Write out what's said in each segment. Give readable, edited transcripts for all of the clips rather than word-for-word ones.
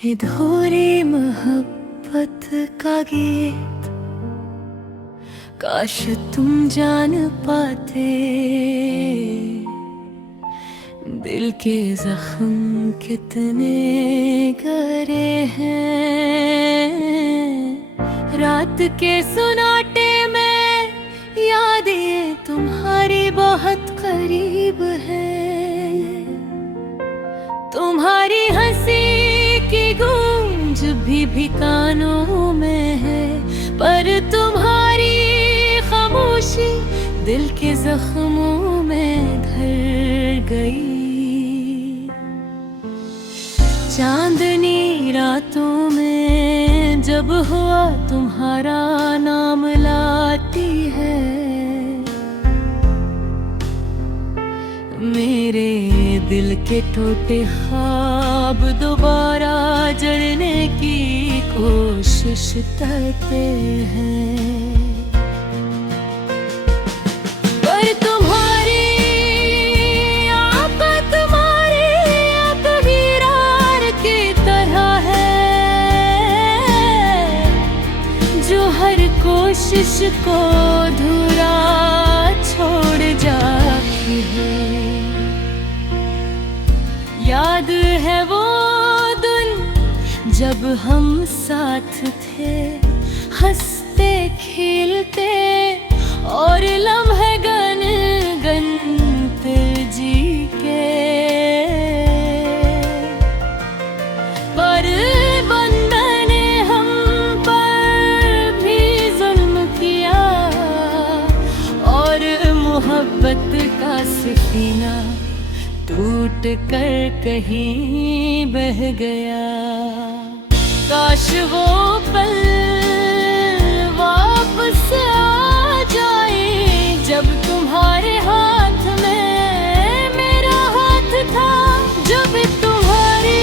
अधूरी मोहब्बत का गीत काश तुम जान पाते। दिल के जख्म कितने गहरे हैं, रात के सुनाटे में याद ये तुम्हारी बहुत करीब है। तुम्हारी हंसी की गूंज भी कानों में है, पर तुम्हारी खामोशी दिल के जख्मों में धर गई। चांदनी रातों में जब हुआ तुम्हारा नाम लाती है, मेरे दिल के टूटे ख्वाब दोबारा जड़ने की कोशिश करते हैं। पर तुम्हारी आफत तुम्हारी तकदीर की तरह है, जो हर कोशिश को अधूरा छोड़ जाती है। याद है वो दिन जब हम साथ थे, हंसते खेलते और लम्हे गन गनते जी के। पर बंदा ने हम पर भी जुल्म किया, और मोहब्बत का सफीना टूट कर कहीं बह गया। काश वो पल वापस आ जाए, जब तुम्हारे हाथ में मेरा हाथ था, जब तुम्हारी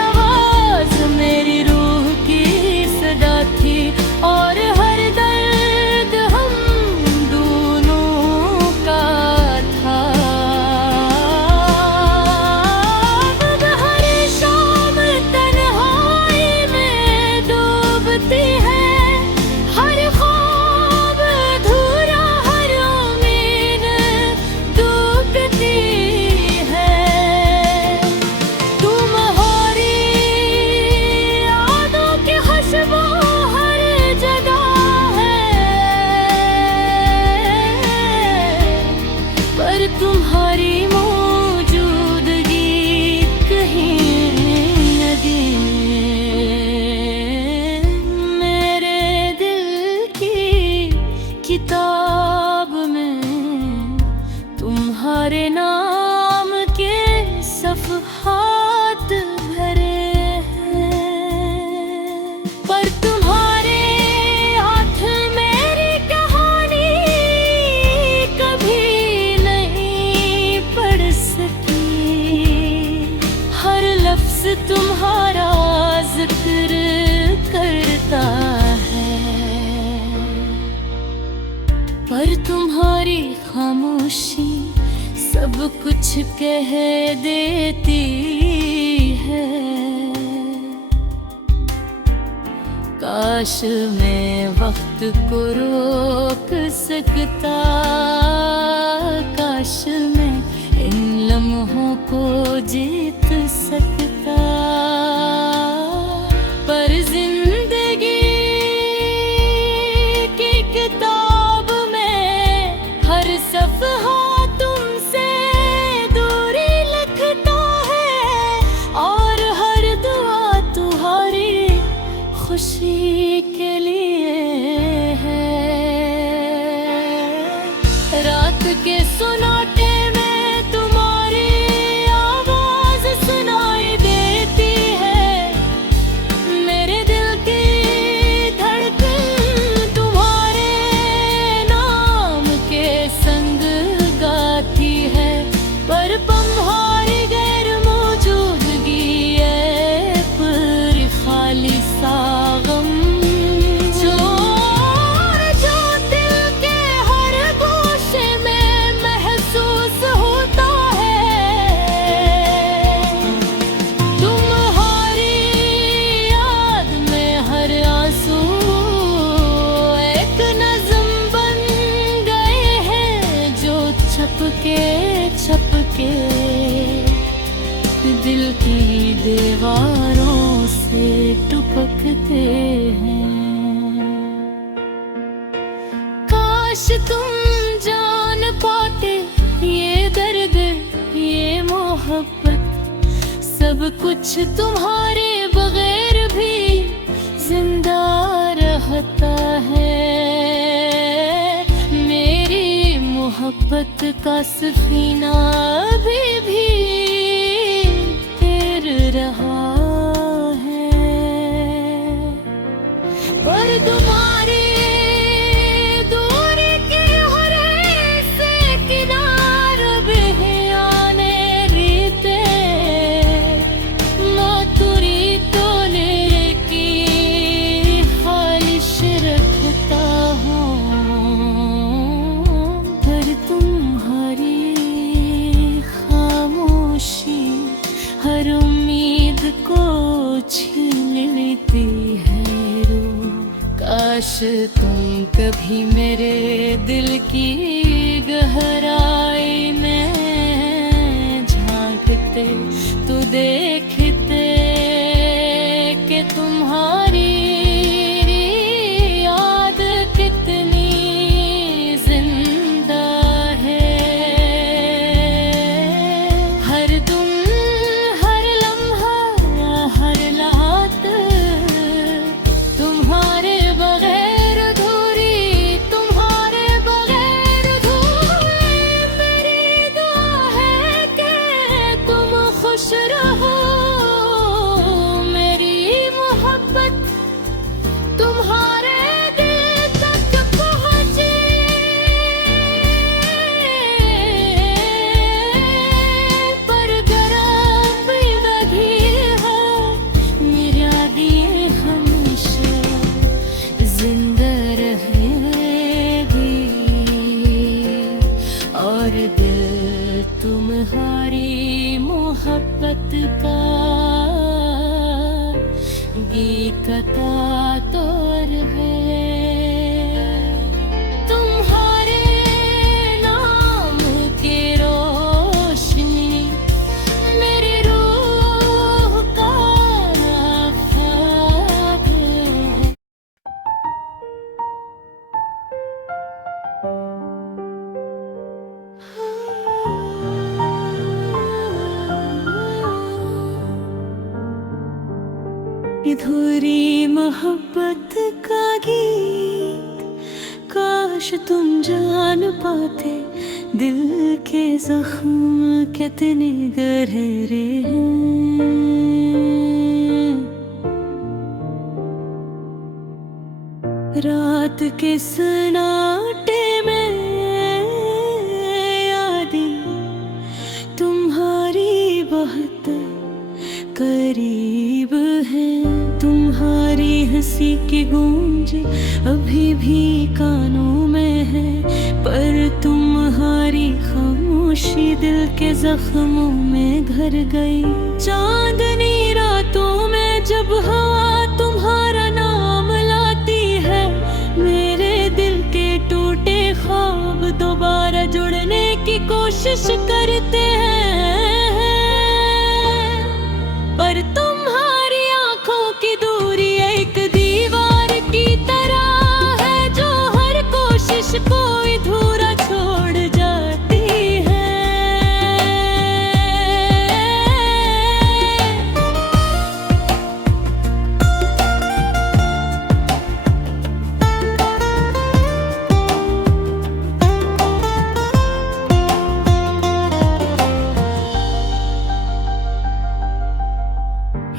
आवाज मेरी रूह की सदा थी, और हर दर्द हम दोनों का था। तुम्हारी मौजूदगी कहीं लगी मेरे दिल की किताब में, तुम्हारे नाम के सफ़हात भरे हैं। पर तुम्हारे हाथ मेरी कहानी कभी तुम्हारा जिक्र करता है, पर तुम्हारी खामोशी सब कुछ कह देती है। काश मैं वक्त को रोक सकता, काश मैं इन लम्हों को जीत सकता। पर जिंदगी की किताब में हर सफ़हा तुमसे दूरी लिखता है, और हर दुआ तुम्हारी खुशी के लिए है। रात के सुनाटे रहते हैं। काश तुम जान पाते ये दर्द, ये मोहब्बत, सब कुछ तुम्हारे बगैर भी जिंदा रहता है। मेरी मोहब्बत का सफीना अभी भी तैर रहा है, पर तुम्हारी दूरी के हर ऐसे किनार भी आने रीते मातुरी तोले की ख्वाहिश रखता हूँ, पर तुम्हारी खामोशी हर उम्मीद को छीन लेती है रूह। काश तुम कभी मेरे दिल की गहराई में झांकते तो देखते कि तुम्हारी याद कितनी जिंदा है। हर तुम, हर लम्हा, हर रात तुम्हारे बगैर अधूरी, तुम्हारे बगैर अधूरी। मेरी दुआ है कि तुम खुश रहो, मेरी मोहब्बत तुम्हारे दिल तक पहुँचे, पर गरम भी लगी है मेरा दिए हमेशा जिंदा रहेगी, और दिल तुम्हारी मोहब्बत का गीतता तोर है। तुम्हारे नाम की रोशनी मेरी रूह का ख्वाब है। अधूरी मोहब्बत का गीत, काश तुम जान पाते दिल के जख्म कितने गहरे हैं। रात के सन्नाटे में यादें तुम्हारी बहुत करीब है। तुम्हारी हंसी की गूंज अभी भी कानों में है, पर तुम्हारी खामोशी दिल के जख्मों में घर गई। चांदनी रातों में जब हवा तुम्हारा नाम लाती है, मेरे दिल के टूटे ख्वाब दोबारा जुड़ने की कोशिश करते हैं, पर तुम्हारी आंखों की दूरी एक दीवार की तरह है जो हर कोशिश को अधूरा छोड़ जाती है।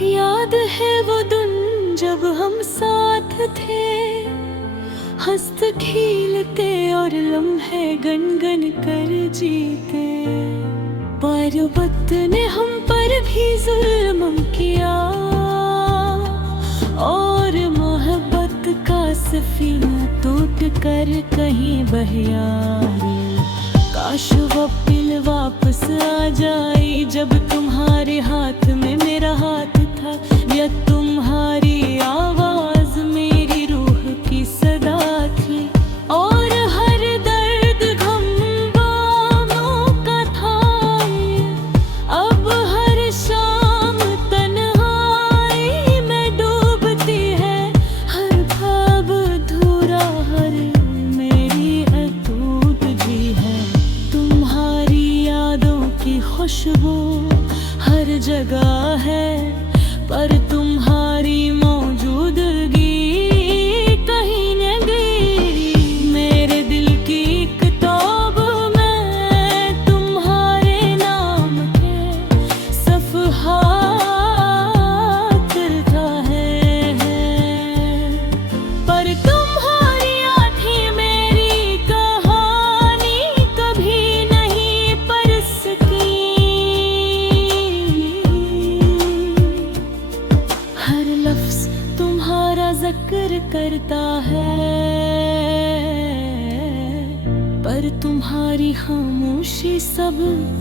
याद है वो दिन जब हम साथ थे, हंसते खेलते और लम्हे गनगन कर जीते। पर वक्त ने हम पर भी जुल्म किया और मोहब्बत का सफीना टूट कर कहीं बहया। काश वो पल वापस आ जाए जब तुम्हारे हाथ में मेरा हाथ था, या तुम्हारी आवाज मेरी रूह की सदा थी, और हर दर्द गम बामों का था। अब हर शाम तन्हाई में डूबती है, खुशबू हर जगह है, पर तुम्हारी मौजूदगी कहीं न गई। मेरे दिल की किताब में तुम्हारे नाम के सफ़हात लिखा है, पर तुम्हारी आँखें मेरी कहानी कभी नहीं पढ़ सकी। हर लफ्ज़ तुम्हारा जिक्र करता है, पर तुम्हारी खामोशी सब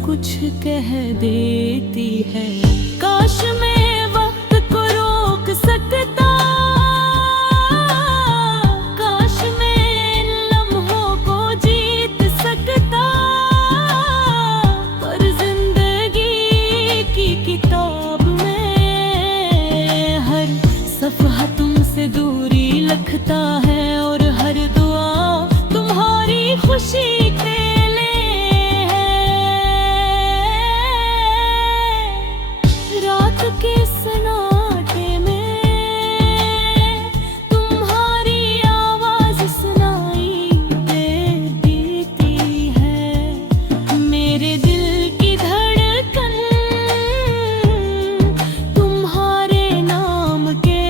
कुछ कह देती है। काश मैं वक्त को रोक सकता, काश मैं इन लम्हों को जीत सकता, पर जिंदगी की किताब में हर सफ़हा तुमसे दूरी लिखता है, और हर दुआ तुम्हारी खुशी के लिए है। रात के सन्नाटे में तुम्हारी आवाज़ सुनाई देती है। मेरे दिल की धड़कन तुम्हारे नाम के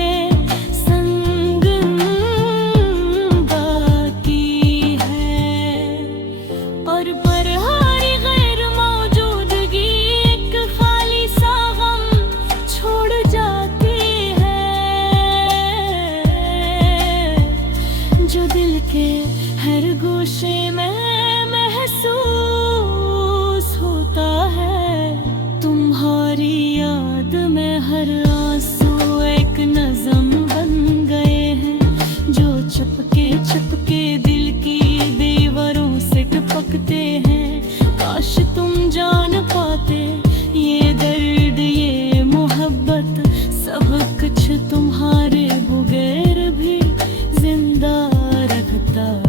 संग गाती है, और बरहारी गैर मौजूदगी एक खाली सा गम छोड़ जाती है, जो दिल के हर गोशे में महसूस होता है। तुम्हारी याद में हर आंसू एक नज़म बन गए हैं, जो चुपके चुपके दिल की दीवारों से टपकते हैं। काश तुम जान पाते ये दर्द, ये मोहब्बत, सब कुछ तुम्हारे बगैर भी जिंदा रखता है।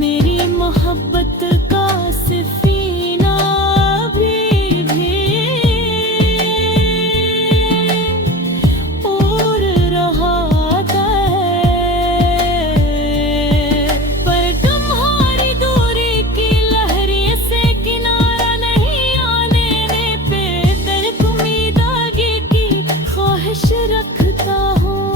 मेरी मोहब्बत का सफीना अभी भी उड़ रहा है, पर तुम्हारी दूरी की लहरें से किनारा नहीं आने पे तर्क उम्मीदागी की ख्वाहिश रखता हूँ,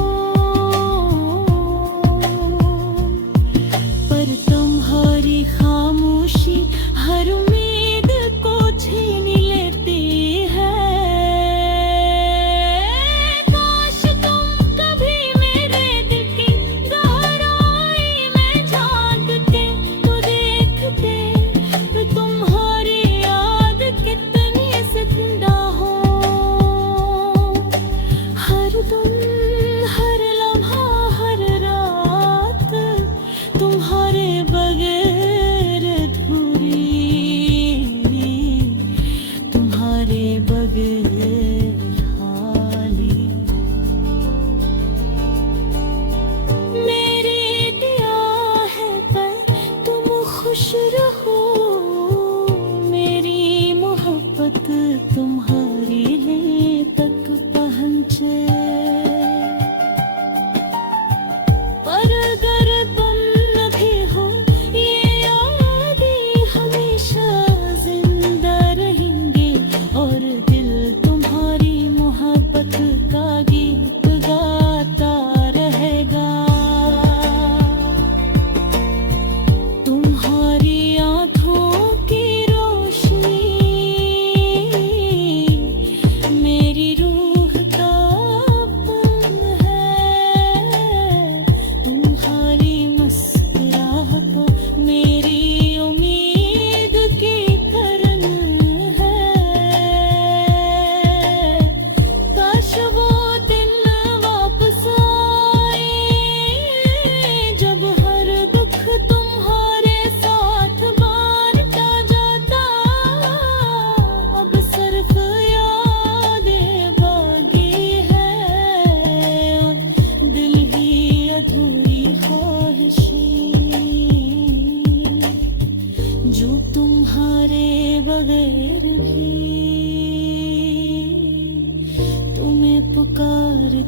पर तुम्हारी खामोशी हर उम्मीद को छीन लेती है। काश तुम कभी मेरे दिल की गहराई में झांकते तो देखते, तुम्हारी याद कितनी जिंदा हो। हर धुन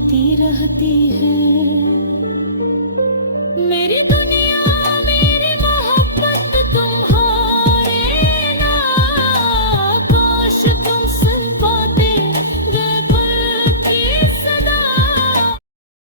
आती रहती है मेरी